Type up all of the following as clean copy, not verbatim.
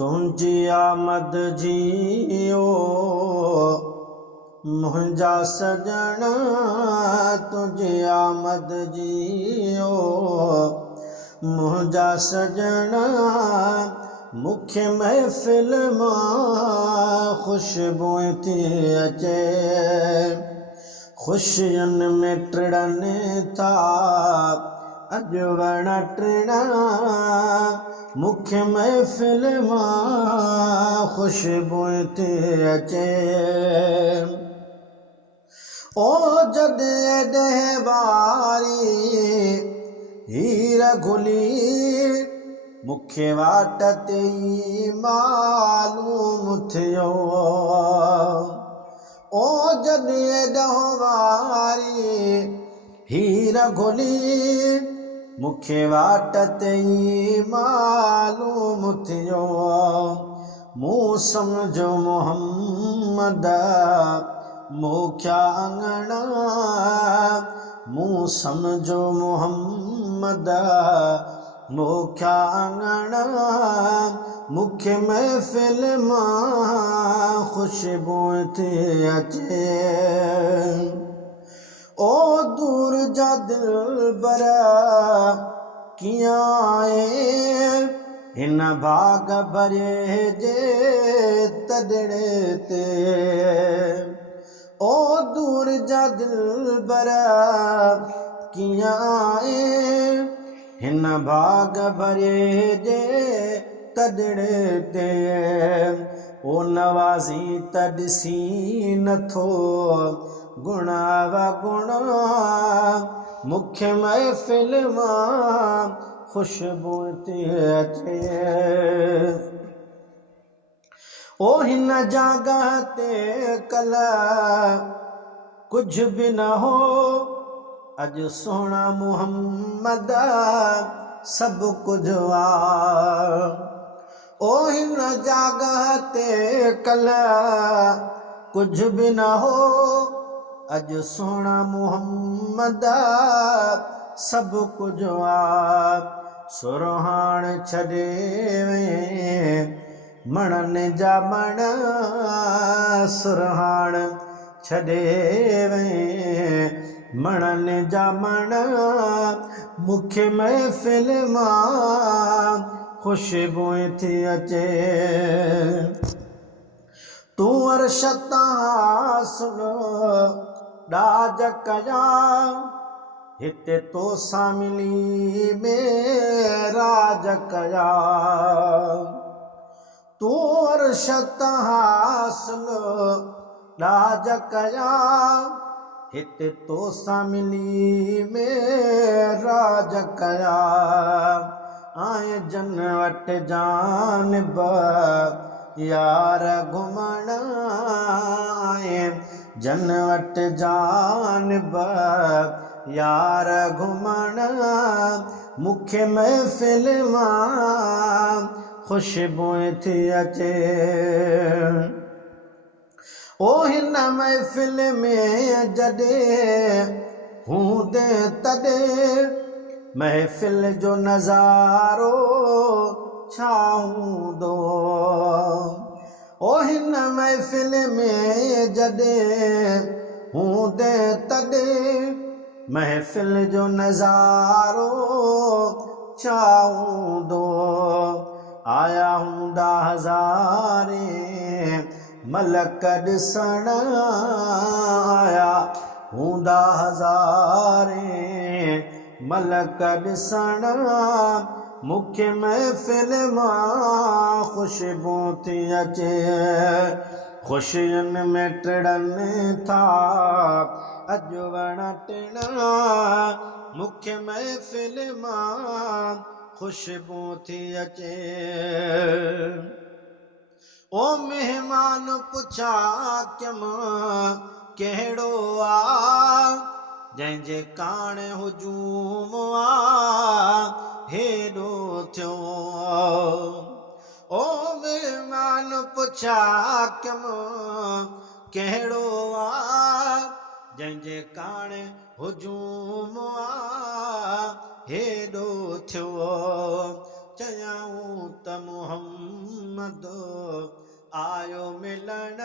तुंहिंजी आमद जियो मुंहिंजा सजण, तुंहिंजी आमद जियो मुंहिंजा सजण। मूंखे महफ़िल मां ख़ुशबू थी अचे, ख़ुशियुनि में टिड़नि था अॼु वण टिण। मूंखे महफ़िल मां ख़ुशबू थी अचे। ओ जॾहिं ॾह वारी हीर घुली, मूंखे वाट ते ई मालूम थियो। ओ जॾहिं ॾह वारी हीर घुली, मूंखे वाट ते ई मालूम थियो। मूं सम्झो मोहम्मद मोख्या अंगण, मूं सम्झो मोहम्मद मोख्या अंगण। मूंखे महफ़िल मां ख़ुशबू थी अचे। ओ दूर जा दिलबर कीअं आए हिन बाग़ भरे जे तॾड़े ते। ओ दूर जा दिलबर कीअं आए हिन बाग़ भरे जे तॾड़े ते। ओ नवाज़ी त ॾिसी नथो गुण वगुण, मूंखे महफ़िल मां ख़ुशबू थी अचे। ओ हिन जॻह ते कल्ह कुझु बि न हो, अॼु सोहणा मुहम्मद सभु कुझु आ। ओ हिन जॻह ते कल्ह कुझु बि न हो, अॼु सोहणा मुहम्मद सभु कुझु आ। सुरहाण छॾे वे मणनि जा मण, सुरहाण छॾे वे मणनि जा मण। मूंखे महफ़िल मां ख़ुशबू थी अचे। तूं अर्श तां सुनो ॾाज कया, हिते तोसां मिली मेराज कया। तूं अर्श तां सुनो ॾाज कया, हिते तोसां मिली मेराज कया। आए जन वटि जानिब यार घुमण, आए जन वटि जानिब यार घुमण। मूंखे महफ़िल मां ख़ुशबू थी अचे। ओ हिन महफ़िल में जॾहिं हूंदे तॾहिं महफ़िल जो नज़ारो छा हूंदो। ओ हिन महफ़िल में जॾहिं हूंदे तॾहिं महफ़िल जो नज़ारो छा हूंदो। आया हूंदा हज़ारे मलक ॾिसण, आया हूंदा हज़ारे मलक ॾिसण। मूंखे महफ़िल मां ख़ुशबू थी अचे। ख़ुशियुनि में टिड़नि था अॼु वण टिण। मूंखे महफ़िल मां ख़ुशबू थी अचे। ओ महिमान पुछा क्यम कहिड़ो आ, जंहिंजे काणे हुजूम आ हेॾो थियो। ओ महिमान पुछा क्यम कहिड़ो आ, जंहिंजे काणे हुजूम आ हेॾो थियो। चयाऊं त मुहम्मद मुहम्मद आयो मिलन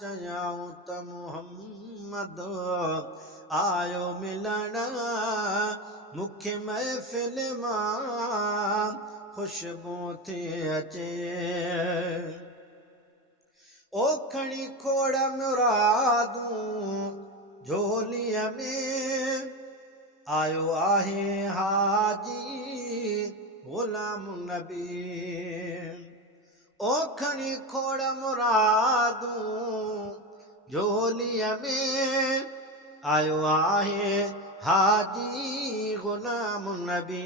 चयाऊं त मुहम्मद आयो मिलन मुखे महफ़िल मां खुशबू थी अचे ओ खणी खोड़ मुरादूं झोलीअ में आयो आहे हाजी गुलाम नबी ओ खणी खोड़ मुरादूं झोलीअ में आयो आहे हाजी गुलाम नबी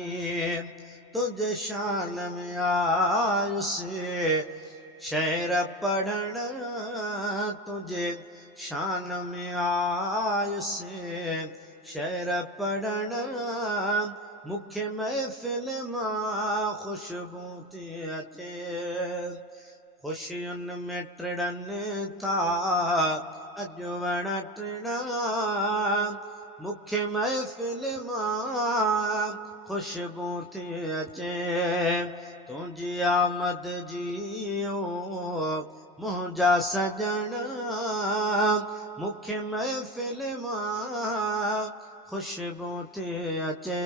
तुझे शान में आयुसे शेर पढ़ण तुझे शान में आयुसे शेर पढ़ण मुखे महफ़िल मां खुशबू थी अचे खुशियुनि में टिड़नि था अॼु वण टिड़ा मुखे महफ़िल मां खुशबू थी अचे तुंहिंजी आमद जियो मुंहिंजा सजण मुखे महफ़िल मां खुशबू थी अचे